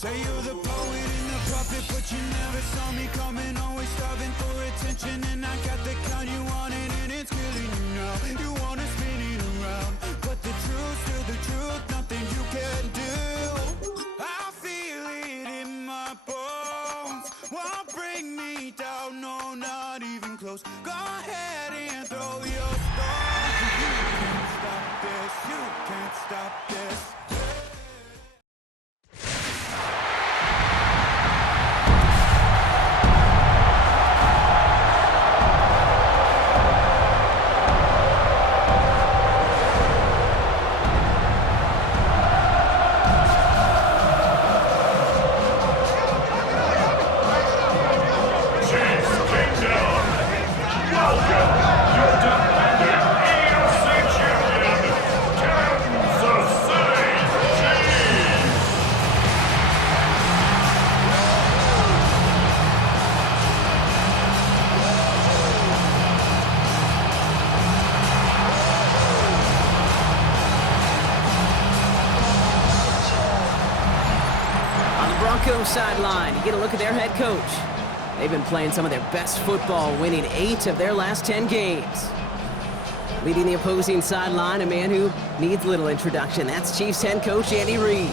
Say you're the poet and the prophet, but you never saw me coming. Always starving for attention, and I got the kind you wanted, and it's killing you now. You wanna spin it around, but the truth's still the truth. Nothing you can do. I feel it in my bones. Won't bring me down, no, not even close. Go ahead and throw your stone. You can't stop this. You can't stop this. Broncos sideline, you get a look at their head coach. They've been playing some of their best football, winning 8 of their last 10 games. Leading the opposing sideline, a man who needs little introduction. That's Chiefs head coach Andy Reid.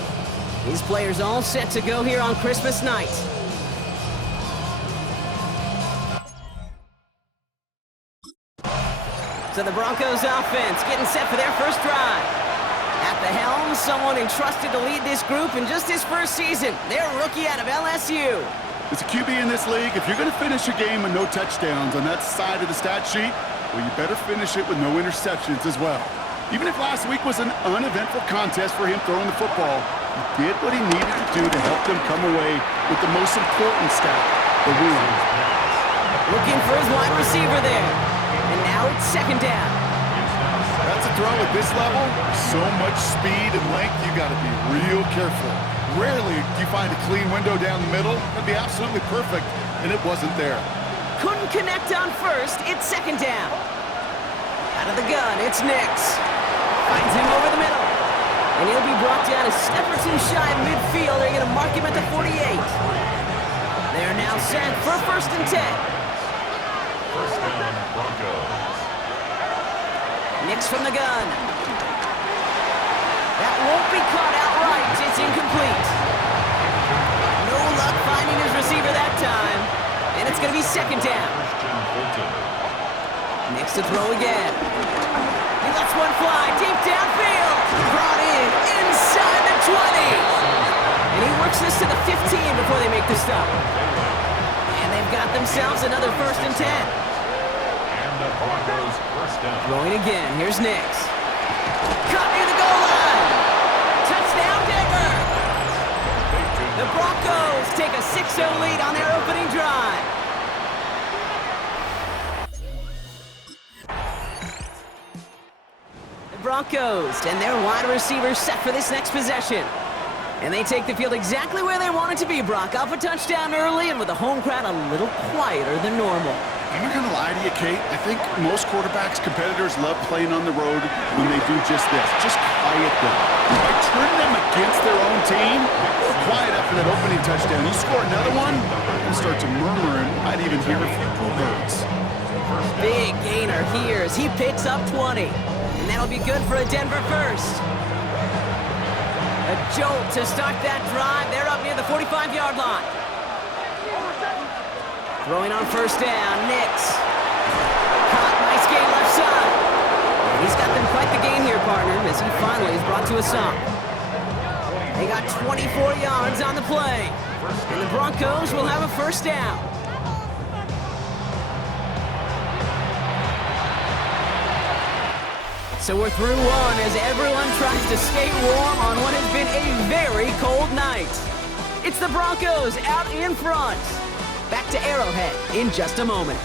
His players all set to go here on Christmas night. So the Broncos offense getting set for their first drive. At the helm, someone entrusted to lead this group in just his first season. Their rookie out of LSU. As a QB in this league, if you're going to finish a game with no touchdowns on that side of the stat sheet, well, you better finish it with no interceptions as well. Even if last week was an uneventful contest for him throwing the football, he did what he needed to do to help them come away with the most important stat, the win. Looking for his wide receiver there. And now it's second down. That's a throw at this level. So much speed and length, you got to be real careful. Rarely do you find a clean window down the middle. That'd be absolutely perfect, and it wasn't there. Couldn't connect on first. It's second down. Out of the gun, it's Nix. Finds him over the middle. And he'll be brought down a step or two shy of midfield. They're going to mark him at the 48. They're now set for first and 10. First down, Broncos. Nix from the gun. That won't be caught outright. It's incomplete. No luck finding his receiver that time. And it's going to be second down. Nix to throw again. He lets one fly deep downfield. Brought in inside the 20. And he works this to the 15 before they make the stop. And they've got themselves another first and 10. The Broncos first down. Throwing again. Here's Nix. Caught near the goal line. Touchdown, Denver. The Broncos take a 6-0 lead on their opening drive. The Broncos and their wide receivers set for this next possession. And they take the field exactly where they want it to be, Brock. Off a touchdown early and with the home crowd a little quieter than normal. I'm not going to lie to you, Kate. I think most quarterbacks, competitors love playing on the road when they do just this. Just quiet them. By turning them against their own team, they're quiet after that opening touchdown. You score another one, they'll start to murmur and might even hear a few poo birds. Big gainer here as he picks up 20. And that'll be good for a Denver first. A jolt to start that drive. They're up near the 45-yard line. Throwing on first down, Nix. Caught, nice gain left side. And he's got them quite the game here, partner, as he finally is brought to a stop. They got 24 yards on the play. And the Broncos will have a first down. So we're through one as everyone tries to stay warm on what has been a very cold night. It's the Broncos out in front. Back to Arrowhead in just a moment.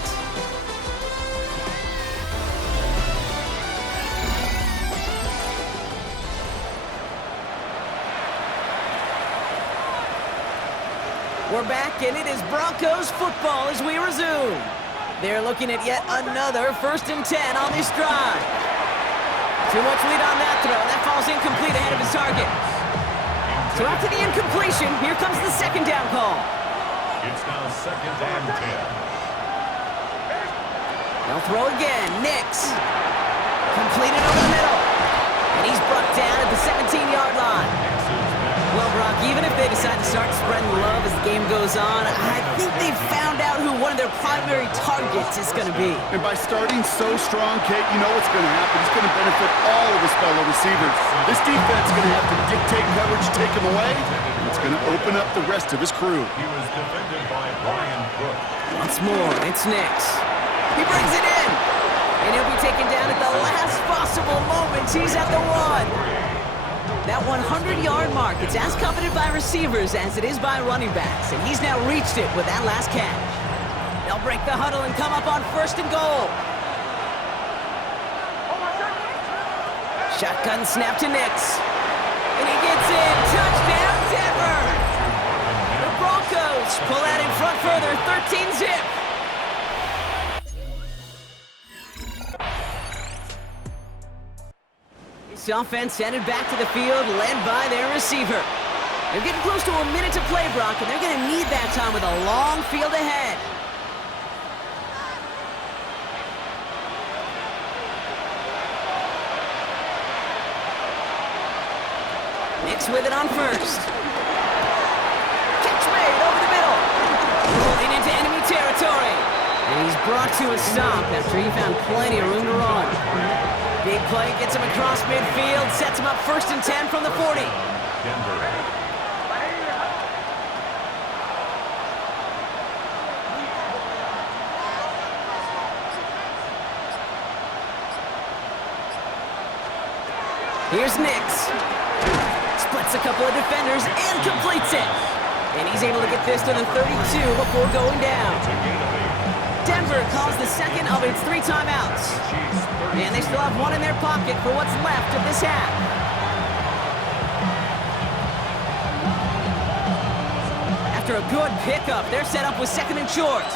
We're back, and it is Broncos football as we resume. They're looking at yet another first and 10 on this drive. Too much lead on that throw. That falls incomplete ahead of his target. So after the incompletion, here comes the second down call. It's now 2nd and 10. They'll throw again. Nix. Completed over the middle. And he's brought down at the 17-yard line. Well, Brock, even if they decide to start spreading love as the game goes on, I think they've found out who one of their primary targets is going to be. And by starting so strong, Kate, you know what's going to happen. It's going to benefit all of his fellow receivers. This defense is going to have to dictate coverage, take him away, and it's going to open up the rest of his crew. He was defended by Brian Cook. Once more, it's Nix. He brings it in. And he'll be taken down at the last possible moment. He's at the 1. That 100-yard mark, it's as coveted by receivers as it is by running backs, and he's now reached it with that last catch. They'll break the huddle and come up on 1st and goal. Shotgun snap to Nix. And he gets in. Touchdown, Denver! The Broncos pull out in front further, 13-zip. This offense headed back to the field, led by their receiver. They're getting close to a minute to play, Brock, and they're going to need that time with a long field ahead. Nix with it on 1st. Catch made over the middle. Rolling into enemy territory. And he's brought to a stop after he found plenty of room to run. Big play gets him across midfield, sets him up 1st and 10 from the 40. Denver. Here's Nix. Splits a couple of defenders and completes it. And he's able to get this to the 32 before going down. Denver calls the second of its 3 timeouts. And they still have 1 in their pocket for what's left of this half. After a good pickup, they're set up with 2nd and short.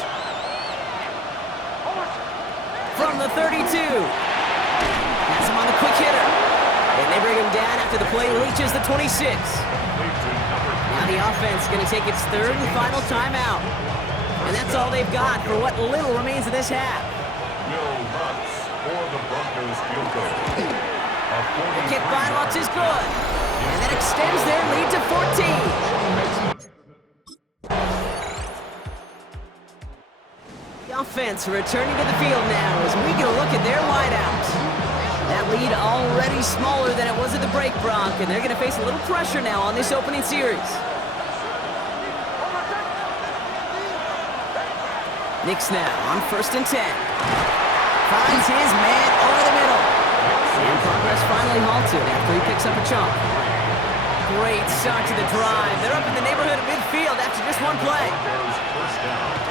From the 32. Pass him on the quick hitter. And they bring him down after the play reaches the 26. Now the offense is going to take its 3rd and final timeout. And that's all they've got for what little remains of this half. Will Lutz for the Broncos field goal. The kick by Lutz is good. And that extends their lead to 14. The offense returning to the field now as we get a look at their wideouts. That lead already smaller than it was at the break, Brock, and they're going to face a little pressure now on this opening series. Nix now on 1st and 10. Finds his man over the middle. And progress finally halted after he picks up a chunk. Great start to the drive. They're up in the neighborhood of midfield after just 1 play.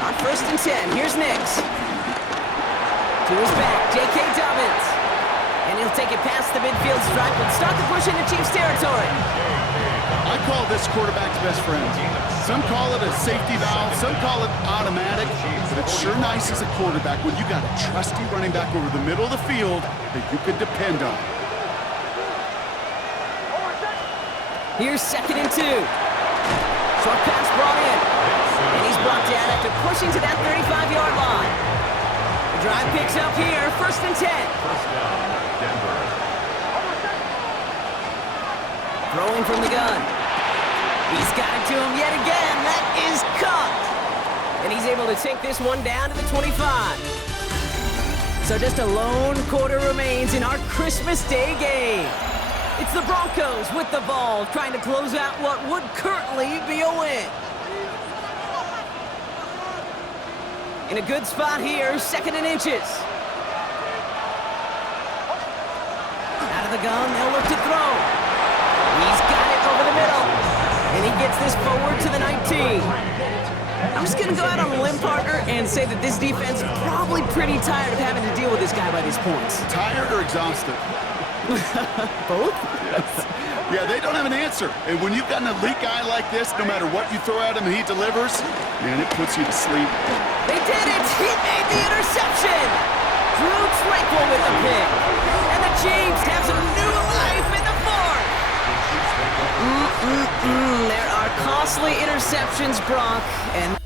On 1st and 10, here's Nix. To his back, J.K. Dobbins. And he'll take it past the midfield stripe and start the push into Chiefs territory. I call this quarterback's best friend. Some call it a safety valve, some call it automatic, but it's sure nice as a quarterback when you got a trusty running back over the middle of the field that you can depend on. Here's 2nd and 2. Short pass brought in. And he's brought down after pushing to that 35-yard line. The drive picks up here, 1st and 10. First down, Denver. Throwing from the gun. He's got it to him yet again. That is caught. And he's able to take this one down to the 25. So just a lone quarter remains in our Christmas Day game. It's the Broncos with the ball, trying to close out what would currently be a win. In a good spot here, 2nd and inches. Out of the gun, they'll look to throw. He's got it over the middle. And he gets this forward to the 19. I'm just going to go out on a limb, partner, and say that this defense is probably pretty tired of having to deal with this guy by these points. Tired or exhausted? Both? Yes. Yeah, they don't have an answer. And when you've got an elite guy like this, no matter what you throw at him, he delivers, man, it puts you to sleep. They did it! He made the interception! Drew Tranquil with the pick. And the Chiefs have some new life in the fourth. costly interceptions, Brock, and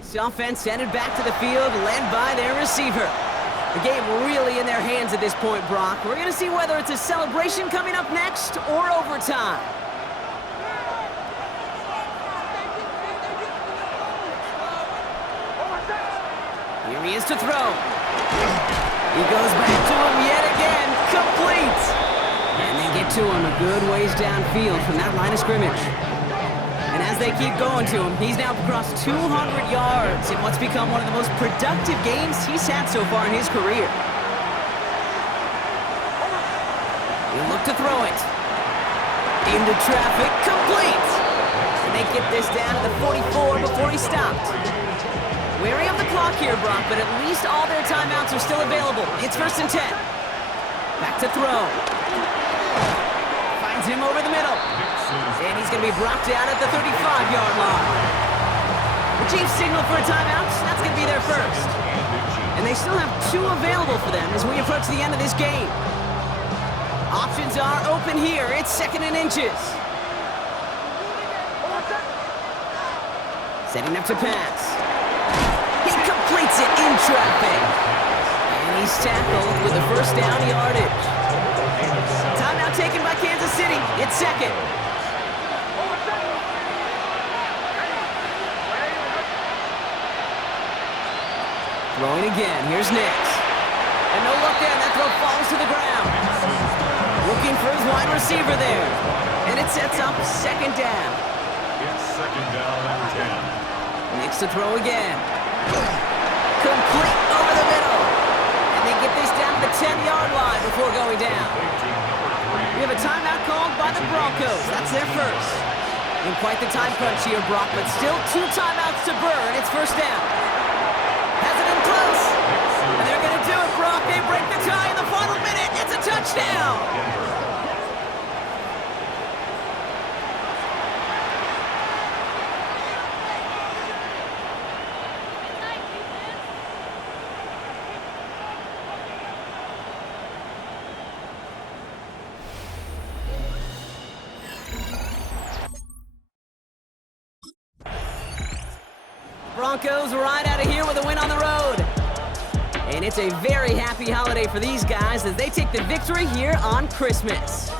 this offense headed back to the field, led by their receiver. The game really in their hands at this point, Brock. We're going to see whether it's a celebration coming up next or overtime. Here he is to throw. He goes back to him yet again, complete. And they get to him a good ways downfield from that line of scrimmage. And as they keep going to him, he's now crossed 200 yards in what's become one of the most productive games he's had so far in his career. He'll look to throw it. Into traffic, complete. And they get this down to the 44 before he stopped. Wary of the clock here, Brock, but at least all their timeouts are still available. It's 1st and 10. Back to throw. Finds him over the middle. And he's going to be brought down at the 35-yard line. The Chiefs signal for a timeout. That's going to be their first. And they still have 2 available for them as we approach the end of this game. Options are open here. It's 2nd and inches. Setting up to pass. He completes it in traffic. And he's tackled with the first down yardage. Timeout taken by Kansas City. It's 2nd. Throwing again. Here's Nix. And no luck there. That throw falls to the ground. Looking for his wide receiver there. And it sets up 2nd down. It's 2nd down and 10. Nix to throw again. Complete over the middle. And they get this down to the 10-yard line before going down. We have a timeout called by the Broncos. That's their first. In quite the time crunch here, Brock, but still 2 timeouts to burn. It's 1st down. Has it in close. And they're going to do it, Brock. They break the tie in the final minute. It's a touchdown. Broncos right out of here with a win on the road. And it's a very happy holiday for these guys as they take the victory here on Christmas.